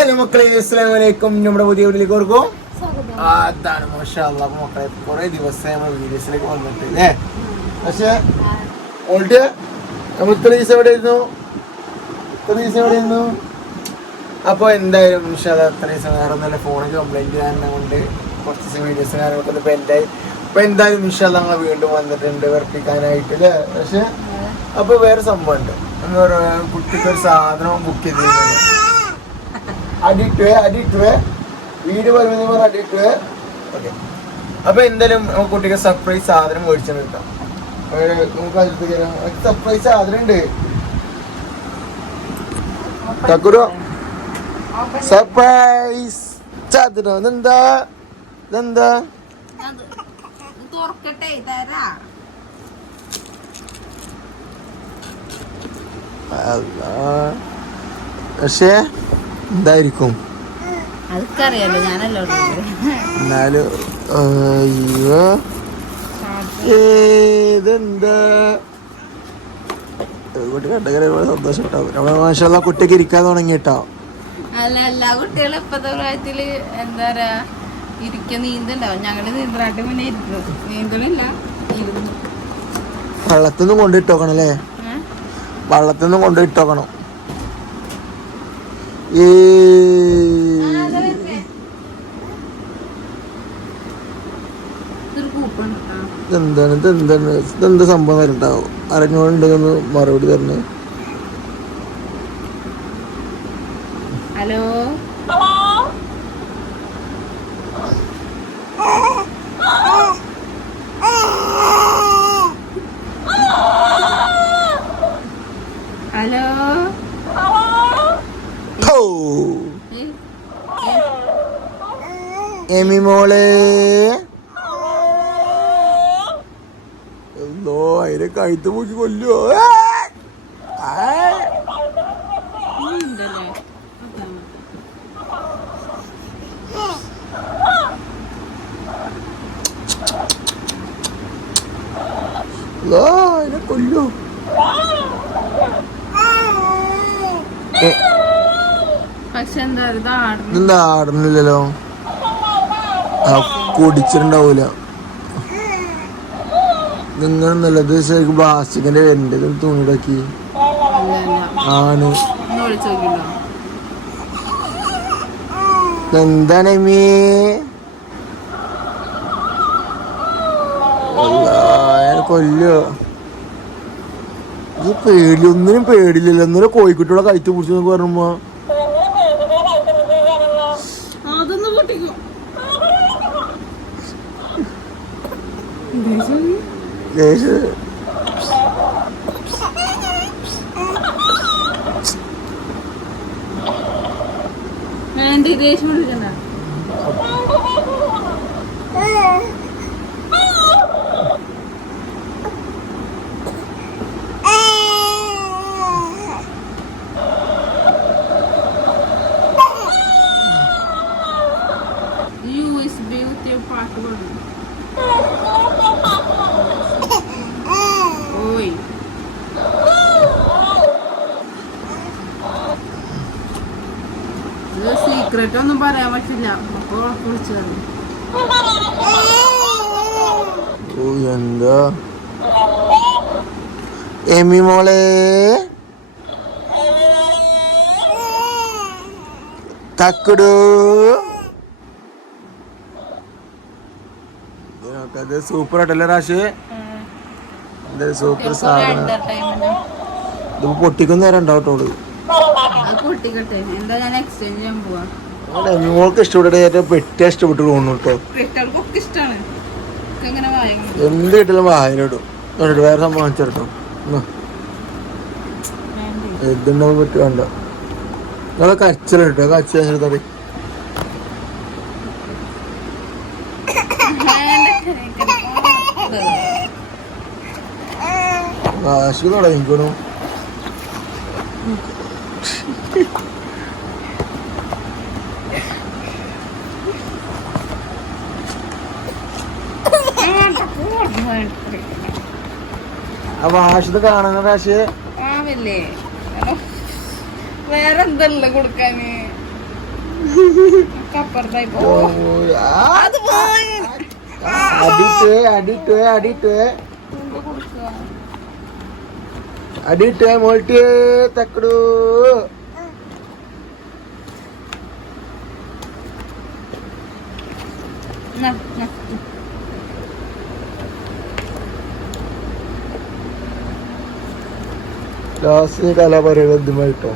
Hello മക്കളെ അസ്സാം വലൈക്കും നമ്മുടെ പുതിയ വീട്ടിലേക്ക് ഓർക്കും. അതാണ് അപ്പൊ മക്കളെ കുറെ ദിവസമായി നമ്മൾ വീഡിയോസിലേക്ക് വന്നിട്ട് അല്ലേ പക്ഷെ ഓൾഡ് നമ്മൾ ഇത്ര ദിവസം എവിടെ ഇരുന്നു? ഇത്ര ദിവസം എവിടെ ഇരുന്നു? അപ്പോൾ എന്തായാലും ഇൻഷാല്ല അത്ര ദിവസം വേറെ നല്ല ഫോണിൽ കംപ്ലൈന്റ് കാരണം കൊണ്ട് കുറച്ച് ദിവസം വീഡിയോസ് കാര്യങ്ങളൊക്കെ ഇപ്പോൾ എന്തായി അപ്പോൾ എന്തായാലും ഇൻഷാല്ല ഞങ്ങൾ വീണ്ടും വന്നിട്ടുണ്ട് വർപ്പിക്കാനായിട്ട് അല്ലേ പക്ഷെ അപ്പോൾ വേറെ സംഭവമുണ്ട്. കുട്ടിക്ക് ഒരു സാധനം ബുക്ക് ചെയ്തിരുന്നത് അഡിക്റ്റ് അഡിക്റ്റ് വീട് പറയുമ്പോൾ അഡിക്റ്റ് ഓക്കെ അപ്പൊ എന്തായാലും കുട്ടിക്ക് സർപ്രൈസ് സാധനം മേടിച്ചു കിട്ടാം നമുക്ക് സർപ്രൈസ് സാധനം ഉണ്ട് തക്കുരു? സർപ്രൈസ് സാധനം എന്താ എന്താ തുറക്കട്ടെ തരാ. അല്ലാ. പക്ഷേ എന്തായിരിക്കും? ഞാനല്ലോ എന്നാലും അയ്യോ. ഏതെന്താ കുട്ടി കണ്ടകര സന്തോഷം ഉണ്ടാവും നമ്മളെ മാഷല്ല കുട്ടിക്ക് ഇരിക്കാൻ തുടങ്ങി കേട്ടോ അല്ല എല്ലാ കുട്ടികളും ഇപ്പത്തെ പ്രായത്തിൽ എന്താ പറയാ ഇരിക്ക നീന്തണ്ടാവും. ഞങ്ങൾ നീന്തലാട്ട് പിന്നെ ഇരുന്നു നീന്തലില്ല ഇരുന്നു. വള്ളത്തിന്ന് കൊണ്ടിട്ടോക്കണം അല്ലേ ഏ? വള്ളത്തിൽ നിന്ന് കൊണ്ടിട്ടോക്കണം ഈ ആ, അതാ വരുന്നേ. ഇതൊരു കൂപ്പൺ ആ. എന്താണ് ഇത് എന്താണ് ഇതെന്താ സംഭവം വരണ്ടാവും അറിഞ്ഞോണ്ടെന്ന് മറുപടി തരണേ ഹലോ ഹലോ ഹോ ഏ, എമി മോളെ. എന്തോ അതിനെ കഴുത്ത് പൂക്കി കൊല്ലോ. അതിനെ പക്ഷെ എന്താ ഇത് ആടുന്നു ഇതെന്താ ആടണില്ലല്ലോ ആ കുടിച്ചിട്ടുണ്ടാവൂല നിങ്ങൾ നല്ലത് ശരിക്കും പ്ലാസ്റ്റിക്കിന്റെ വരണ്ട് അല്ല ആണ്. എന്താണ് കൊല്ലോ ഇത് പേടി ഒന്നിനും പേടില്ലല്ലോ. എന്നാലും കോഴിക്കുട്ടിയുടെ കഴിച്ചു പിടിച്ചു എന്നൊക്കെ ദേശ് എന്ത് ദേഷ്യം പിടിക്കണ്ട സീക്രട്ട് ഒന്നും പറയാൻ പറ്റില്ല. അപ്പോൾ വിളിച്ചതാണ് ഓ എന്താ? എമി മോളെ? തക്കുടു. അത് സൂപ്പർ ആയിട്ടല്ലേ റാഷ് സൂപ്പർ സാധനം. ഇത് പൊട്ടിക്കുന്ന നേരം ഉണ്ടാവട്ടോളൂ പൊട്ടിക്കട്ടെ. എന്താ ഞാൻ എക്സ്ചേഞ്ച് ചെയ്യാൻ പോവാ? എമി മോൾക്ക് ഇഷ്ടപ്പെട്ട ഏറ്റവും പെട്ടിയ ഇഷ്ടപ്പെട്ട് തോന്നുന്നു കേട്ടോ കുട്ടികൾക്കൊക്കെ ഇഷ്ടമാണ് എന്ത് കിട്ടിയാലും വായനയിടും എന്നിട്ട് വേറെ സംഭവം കാണിച്ചെടുത്തോ ഇതുണ്ടാവും പറ്റി വേണ്ട. നിങ്ങളെ കരച്ചിൽ കേട്ടോ. കരച്ചിൽ തുടങ്ങിക്കണു ആ വാശിത് കാണുന്ന രാശി ആവില്ലേ വേറെ എന്തല്ല കൊടുക്കാന്? അപ്പുറത്തായി അടിട്ട് അടിട്ട് അടിട്ട് എന്ത് കൊടുക്കുക ലാസ്റ്റ് കലാപരിപാടി എന്തുമായി കിട്ടോ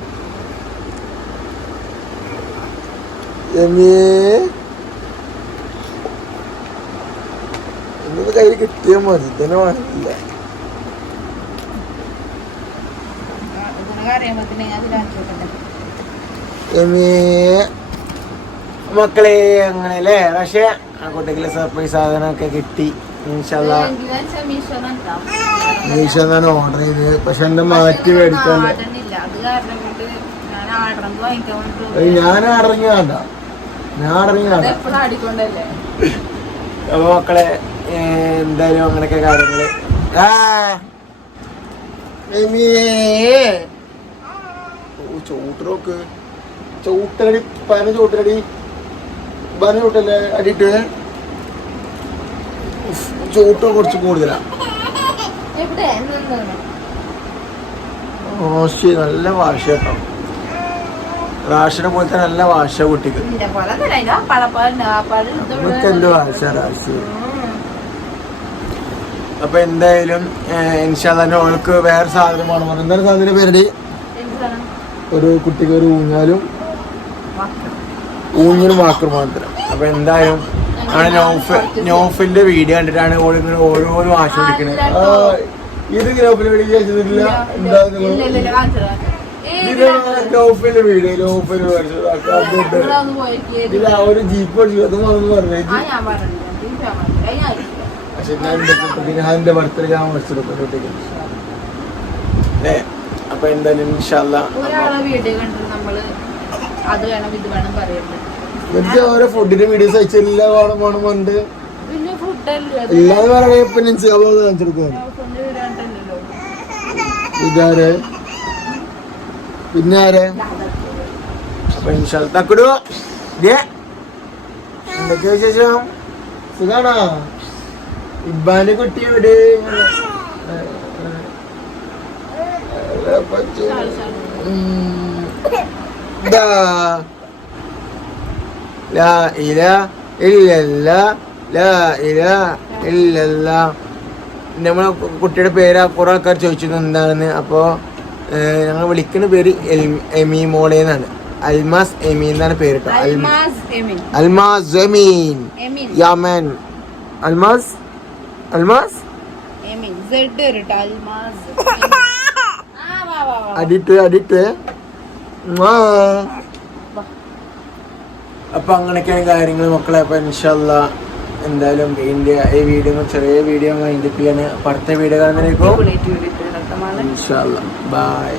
എന്നത് കയ്യിൽ കിട്ടിയാൽ മതി ഇതന്നെ വേണമില്ല മക്കളെ അങ്ങനെ അല്ലേ? പക്ഷേ ആ കുട്ടിക്ക് സർപ്രൈസ് സാധനമൊക്കെ കിട്ടി ഇൻഷല്ല. മീഷോ ഞാൻ ഓർഡർ ചെയ്ത് പക്ഷെ എന്റെ മാറ്റി മേടിക്കാൻ ഞാൻ വാങ്ങിക്കാൻ വേണ്ടി ഞാൻ ഓർഡർ വേണ്ട. അപ്പൊ മക്കളെ എന്തായാലും അങ്ങനെയൊക്കെ കാര്യങ്ങൾ. ആ, ചൂട്ടറോക്ക് ചൂട്ടലടി പന ചൂട്ടലടി പന ചൂട്ടല്ലേ അടിയിട്ട് ചൂട്ട് കുറച്ച് കൂടുതലാണ് ഓശി നല്ല വാശ കേട്ടോ. റാഷിനെ പോലത്തെ നല്ല വാശ കുട്ടിക്ക്. എന്ത് വാശ അപ്പൊ എന്തായാലും ഇൻഷാല്ല ഓൾക്ക് വേറെ സാധനമാണ് വേണം. പറഞ്ഞു എന്താണ് സാധനം പേരടി ഒരു കുട്ടിക്ക് ഒരു ഊഞ്ഞാലും ഊഞ്ഞിനും വാക്കും മാത്രം. അപ്പൊ എന്തായാലും ആണ് നോഫ് നോഫിന്റെ വീഡിയോ കണ്ടിട്ടാണ് ഓൾ ഇങ്ങനെ ഓരോരോ പിടിക്കണത് ആ, ഇത് ഗ്രൂപ്പിൽ വീഡിയോ എന്താ ആ ഒരു ജീപ്പ് അടിച്ചു അത് വന്നു പറഞ്ഞു പക്ഷെ ഞാൻ എന്റെ കുട്ടിക്ക് ഞാൻ എന്റെ ബർത്ത്ഡേ ഞാൻ വെച്ചെടുക്കും കുട്ടിക്ക് ഏ അപ്പൊ എന്തായാലും ഇൻഷാല്ല ഒരാളെ വീഡിയോ കണ്ടിട്ട് നമ്മൾ അത് വേണം ഇത് വേണം പറയുന്നത്. ഓരോ ഫുഡിന്റെ വീഡിയോസ് അയച്ചില്ല വേണം വേണം പിന്നെ ഫുഡല്ലേ അത് ഇല്ലാതെ പറയണേ ഇപ്പൊ ഞാൻ കാണിച്ചെടുക്കാൻ ഇതാരെ? പിന്നെ ആരെ? തക്കടു. ദേ. എന്തൊക്കെയാ വിശേഷം? സുഖാണോ? ഇബ്ബാന്റെ കുട്ടി എവിടെ? ഉം. إله ലാ ഇലാ لا ലാ ഇലാ الله നമ്മളെ കുട്ടിയുടെ പേര് കുറെ ആൾക്കാർ ചോദിച്ചിരുന്നു എന്താണെന്ന്. അപ്പോൾ ഞങ്ങൾ വിളിക്കുന്ന പേര് എമി മോളെ എന്നാണ്. അൽമാസ് എമി എന്നാണ് പേര് കേട്ടോ അൽ- അൽമാസ് എമിൻ യാമൻ അൽമാസ്? അൽമാസ്? ആ അടിട്ട് അടിട്ട്. അപ്പൊ അങ്ങനെയൊക്കെയാണ് കാര്യങ്ങൾ മക്കളെ അപ്പൊ ഇൻഷല്ല എന്തായാലും ഇതിന്റെ ഈ വീഡിയോ ചെറിയ വീഡിയോ മൈൻഡ് ചെയ്യാണ് അടുത്ത വീഡിയോ കാണുന്നതിനേക്കും ഇൻഷല്ല. ബൈ